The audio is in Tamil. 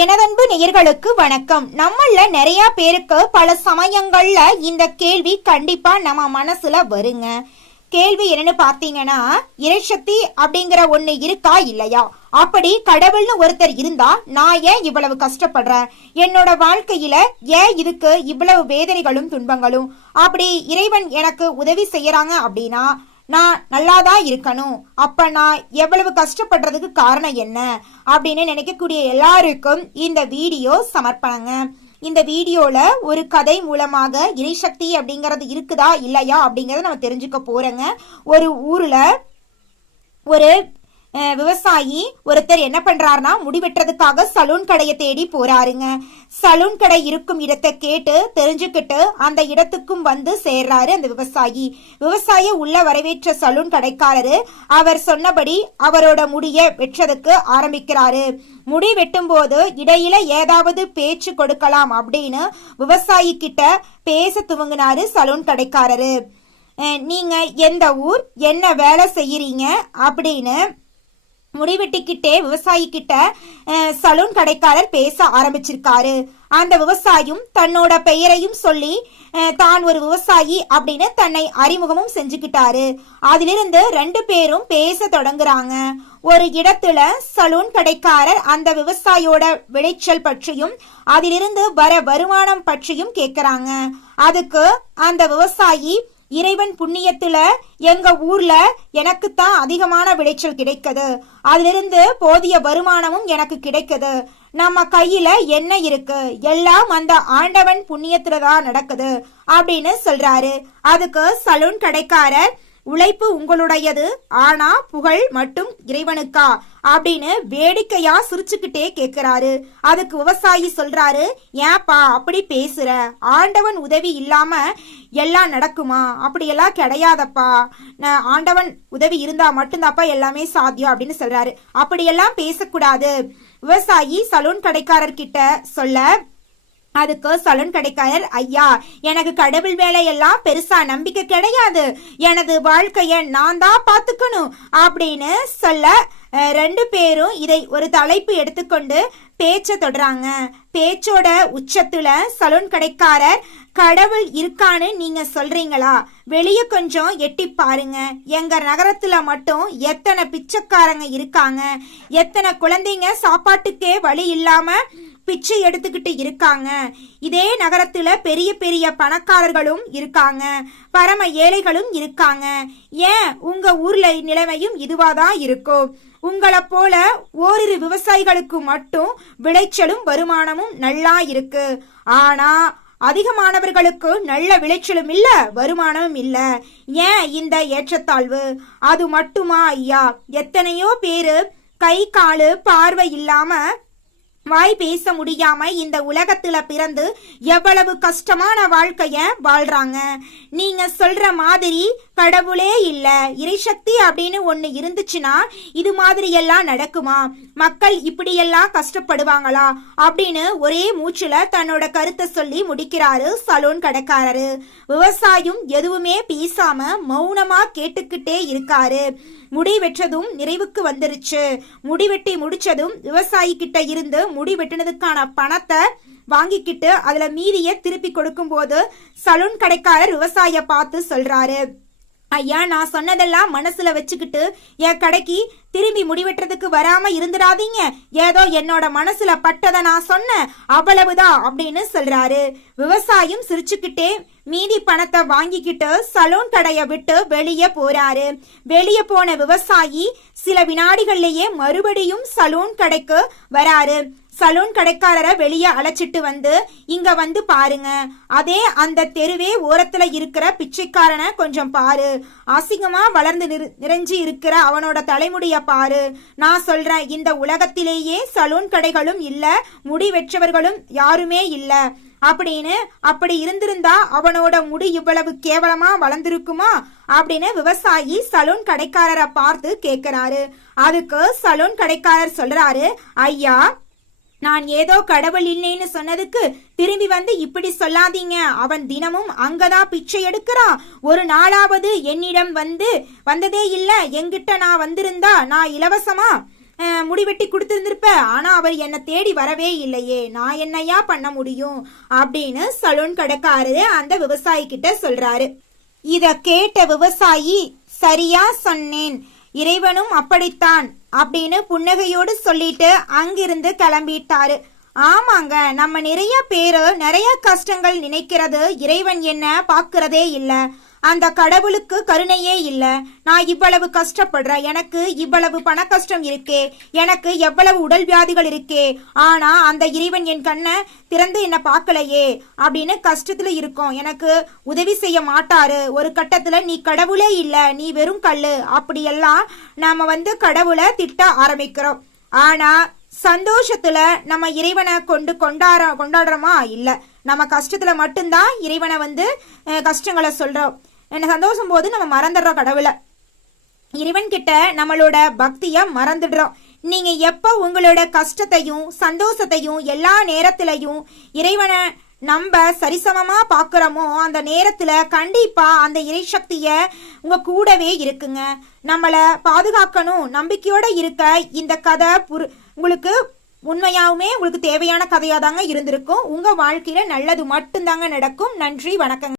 எனதன்பு நேயர்களுக்கு வணக்கம். நம்மள நிறைய பேருக்கு பல சமயங்கள்ல இந்த கேள்வி கண்டிப்பா நம்ம மனசுல வருங்க. கேள்வி என்னன்னு பாத்தீங்கன்னா, இறைசக்தி அப்படிங்கிற ஒண்ணு இருக்கா இல்லையா? அப்படி கடவுள்னு ஒருத்தர் இருந்தா நான் ஏன் இவ்வளவு கஷ்டப்படுறேன்? என்னோட வாழ்க்கையில ஏன் இதுக்கு இவ்வளவு வேதனைகளும் துன்பங்களும்? அப்படி இறைவன் எனக்கு உதவி செய்யறாங்க அப்படின்னா நான் நல்லாதான் இருக்கணும். அப்ப நான் எவ்வளவு கஷ்டப்படுறதுக்கு காரணம் என்ன அப்படின்னு நினைக்கக்கூடிய எல்லாருக்கும் இந்த வீடியோ சமர்ப்பணங்க. இந்த வீடியோல ஒரு கதை மூலமாக இறைசக்தி அப்படிங்கறது இருக்குதா இல்லையா அப்படிங்கறத நம்ம தெரிஞ்சுக்க போறோங்க. ஒரு ஊர்ல ஒரு விவசாயி ஒருத்தர் என்ன பண்றாருன்னா, முடிவெட்டுறதுக்காக சலூன் கடையை தேடி போறாருங்க. சலூன் கடை இருக்கும் இடத்தை கேட்டு தெரிஞ்சுக்கிட்டு அந்த இடத்துக்கும் வந்து சேர்றாரு அந்த விவசாயி உள்ள வரவேற்ற சலூன் கடைக்காரரு அவர் சொன்னபடி அவரோட முடிய வெட்டுறதுக்கு ஆரம்பிக்கிறாரு. முடி வெட்டும் போது இடையில ஏதாவது பேச்சு கொடுக்கலாம் அப்படின்னு விவசாயி கிட்ட பேச துவங்கினாரு சலூன் கடைக்காரரு. நீங்க எந்த ஊர், என்ன வேலை செய்யறீங்க அப்படின்னு முடிவெட்டிக்கிட்டே விவசாயி கிட்ட சலூன் கடைக்காரர் பேச ஆரம்பிச்சிருக்காரு. அந்த விவசாயும் தன்னோட பெயரையும் சொல்லி தான் ஒரு விவசாயி அப்படின்னு தன்னை அறிமுகமும் செஞ்சுக்கிட்டாரு. அதிலிருந்து ரெண்டு பேரும் பேச தொடங்குறாங்க. ஒரு இடத்துல சலூன் கடைக்காரர் அந்த விவசாயியோட விளைச்சல் பற்றியும் அதிலிருந்து வர வருமானம் பற்றியும் கேக்குறாங்க. அதுக்கு அந்த விவசாயி, இறைவன் புண்ணியத்துல எங்க ஊர்ல எனக்குத்தான் அதிகமான விளைச்சல் கிடைக்குது, அதிலிருந்து போதிய வருமானமும் எனக்கு கிடைக்குது. நம்ம கையில என்ன இருக்கு, எல்லாம் அந்த ஆண்டவன் புண்ணியத்துலதான் நடக்குது அப்படின்னு சொல்றாரு. அதுக்கு சலூன் கடைக்காரர், உழைப்பு உங்களுடையது, ஆனா புகழ் மட்டும் இறைவனுக்கா அப்படின்னு வேடிக்கையா சிரிச்சுக்கிட்டே கேக்குறாரு. அதுக்கு விவசாயி சொல்றாரு, ஏன்பா அப்படி பேசுற? ஆண்டவன் உதவி இல்லாம எல்லாம் நடக்குமா? அப்படியெல்லாம் கிடையாதப்பா. ஆண்டவன் உதவி இருந்தா மட்டும்தாப்பா எல்லாமே சாத்தியம் அப்படின்னு சொல்றாரு. அப்படியெல்லாம் பேசக்கூடாது விவசாயி சலூன் கடைக்காரர் கிட்ட சொல்ல, அதுக்கு சலூன் கடைக்காரர், ஐயா எனக்கு கடவுள் வேலையெல்லாம் பெருசா நம்பிக்கை கிடையாது, எனது வாழ்க்கைய நான் தான் பாத்துக்கணும் அப்படின்னு சொல்ல ரெண்டு பேரும் இதை ஒரு தலைப்பு எடுத்துக்கொண்டு பேச்ச தொடராங்க. பேச்சோட உச்சத்துல சலூன் கடைக்காரர், கடவுள் இருக்கான்னு நீங்க சொல்றீங்களா? வெளியே கொஞ்சம் எட்டி பாருங்க, எங்க நகரத்துல மட்டும் எத்தனை பிச்சைக்காரங்க இருக்காங்க, எத்தனை குழந்தைங்க சாப்பாட்டுக்கே வழி இல்லாம பிச்சை எடுத்துக்கிட்டு இருக்காங்க. இதே நகரத்துல பெரிய பெரிய பணக்காரர்களும் இருக்காங்க, பரம ஏழைகளும் இருக்காங்க. ஏன் உங்க ஊர்ல நிலைமையும் இதுவாதான் இருக்கும்? உங்களை போல ஓரிரு விவசாயிகளுக்கு மட்டும் விளைச்சலும் வருமானமும் நல்லா இருக்கு, ஆனா அதிகமானவர்களுக்கு நல்ல விளைச்சலும் இல்ல, வருமானமும் இல்ல. ஏன் இந்த ஏற்றத்தாழ்வு? அது மட்டுமா ஐயா, எத்தனையோ பேரு கை காலு பார்வை இல்லாம வாய் பேச முடியாம இந்த உலகத்துல பிறந்து எவ்வளவு கஷ்டமான வாழ்க்கைய வாழ்றாங்க. நீங்க சொல்ற மாதிரி கடவுளே இல்ல, இறைசக்தி அப்படின்னு ஒண்ணு இருந்துச்சுன்னா இது மாதிரி எல்லாம் நடக்குமா? மக்கள் இப்படியெல்லாம் கஷ்டப்படுவாங்களா அப்படின்னு ஒரே மூச்சுல தன்னோட கருத்தை சொல்லி முடிக்கிறாரு சலூன் கடைக்காரரு. விவசாயம் எதுவுமே பேசாம மௌனமா கேட்டுக்கிட்டே இருக்காரு. முடி வெற்றதும் நிறைவுக்கு வந்துருச்சு. முடி வெட்டி முடிச்சதும் விவசாயி கிட்ட இருந்து முடி வெட்டினதுக்கான பணத்தை வாங்கிக்கிட்டு அதுல மீதிய திருப்பி கொடுக்கும் போது சலூன் கடைக்காரர் விவசாயிய பார்த்து சொல்றாரு, ஐயா நான் சொன்னதெல்லாம் மனசுல வச்சுக்கிட்டு என் கடைக்கு திரும்பி முடிவெட்டுறதுக்கு வராம இருந்துடாதீங்க, ஏதோ என்னோட மனசுல பட்டதை நான் சொன்னேன் அவ்வளவுதான் அப்படின்னு சொல்றாரு. விவசாயம் சிரிச்சுக்கிட்டே மீதி பணத்தை வாங்கிக்கிட்டு சலூன் கடைய விட்டு வெளியே போறாரு. வெளியே போன விவசாயி சில வினாடிகள்லயே மறுபடியும் சலூன் கடைக்கு வராரு. சலூன் கடைக்காரரை வெளியே அழைச்சிட்டு வந்து, இங்க வந்து பாருங்க, அதே அந்த தெருவே ஓரத்துல இருக்கிற பிச்சைக்காரனை கொஞ்சம் பாரு, அசிங்கமா வளர்ந்து நிறைஞ்சி இருக்கிற அவனோட தலைமுடிய பாரு. நான் சொல்றேன், இந்த உலகத்திலேயே சலூன் கடைகளும் இல்ல, முடி வெற்றவர்களும் யாருமே இல்ல அப்படின்னு. அப்படி இருந்திருந்தா அவனோட முடி இவ்வளவு கேவலமா வளர்ந்திருக்குமா அப்படின்னு விவசாயி சலூன் கடைக்காரரை பார்த்து கேக்குறாரு. அதுக்கு சலூன் கடைக்காரர் சொல்றாரு, ஐயா நான் ஏதோ கடவுள் இல்லைன்னு சொன்னதுக்கு திரும்பி வந்து இப்படி சொல்லாதீங்க, அவன் தினமும் அங்கதான் பிச்சை எடுக்கிறான், ஒரு நாளாவது என்னிடம் வந்ததே இல்ல, என்கிட்ட நான் வந்திருந்தா நான் இலவசமா முடிவெட்டி கொடுத்திருந்திருப்ப. ஆனா அவர் என்ன தேடி வரவே இல்லையே, நான் என்னையா பண்ண முடியும் அப்படின்னு சலூன் கடைக்காரரு அந்த விவசாயி கிட்ட சொல்றாரு. இத கேட்ட விவசாயி, சரியா சொன்னேன், இறைவனும் அப்படித்தான் அப்படின்னு புன்னகையோடு சொல்லிட்டு அங்கிருந்து கிளம்பிட்டாரு. ஆமாங்க, நம்ம நிறைய பேரு நிறைய கஷ்டங்கள் நினைக்கிறது, இறைவன் என்ன பாக்குறதே இல்ல, அந்த கடவுளுக்கு கருணையே இல்ல. நான் இவ்வளவு கஷ்டப்படுறேன், எனக்கு இவ்வளவு பண கஷ்டம் இருக்கே, எனக்கு எவ்வளவு உடல் வியாதிகள் இருக்கே, ஆனா அந்த இறைவன் என் கண்ணை திறந்து என்ன பார்க்கலையே அப்படின்னு கஷ்டத்துல இருக்கும், எனக்கு உதவி செய்ய மாட்டாரு. ஒரு கட்டத்துல நீ கடவுளே இல்ல, நீ வெறும் கல்லு, அப்படியெல்லாம் நாம கடவுளை திட்ட ஆரம்பிக்கிறோம். ஆனா சந்தோஷத்துல நம்ம இறைவனை கொண்டாடுறோமா? இல்ல, நம்ம கஷ்டத்துல மட்டும்தான் இறைவனை கஷ்டங்களை சொல்றோம். சந்தோஷம் போது நம்ம மறந்துடுறோம் கடவுளை, இறைவன் கிட்ட நம்மளோட பக்திய மறந்துடுறோம். நீங்க எப்ப உங்களோட கஷ்டத்தையும் சந்தோஷத்தையும் எல்லா நேரத்திலையும் இறைவனை நம்ம சரிசமமா பாக்குறோமோ, அந்த நேரத்துல கண்டிப்பா அந்த இறை சக்திய உங்க கூடவே இருக்குங்க. நம்மள பாதுகாக்கணும் நம்பிக்கையோட இருக்க இந்த கதை உங்களுக்கு உண்மையாவுமே உங்களுக்கு தேவையான கதையா தாங்க இருந்திருக்கும். உங்க வாழ்க்கையில நல்லது மட்டும்தாங்க நடக்கும். நன்றி, வணக்கங்க.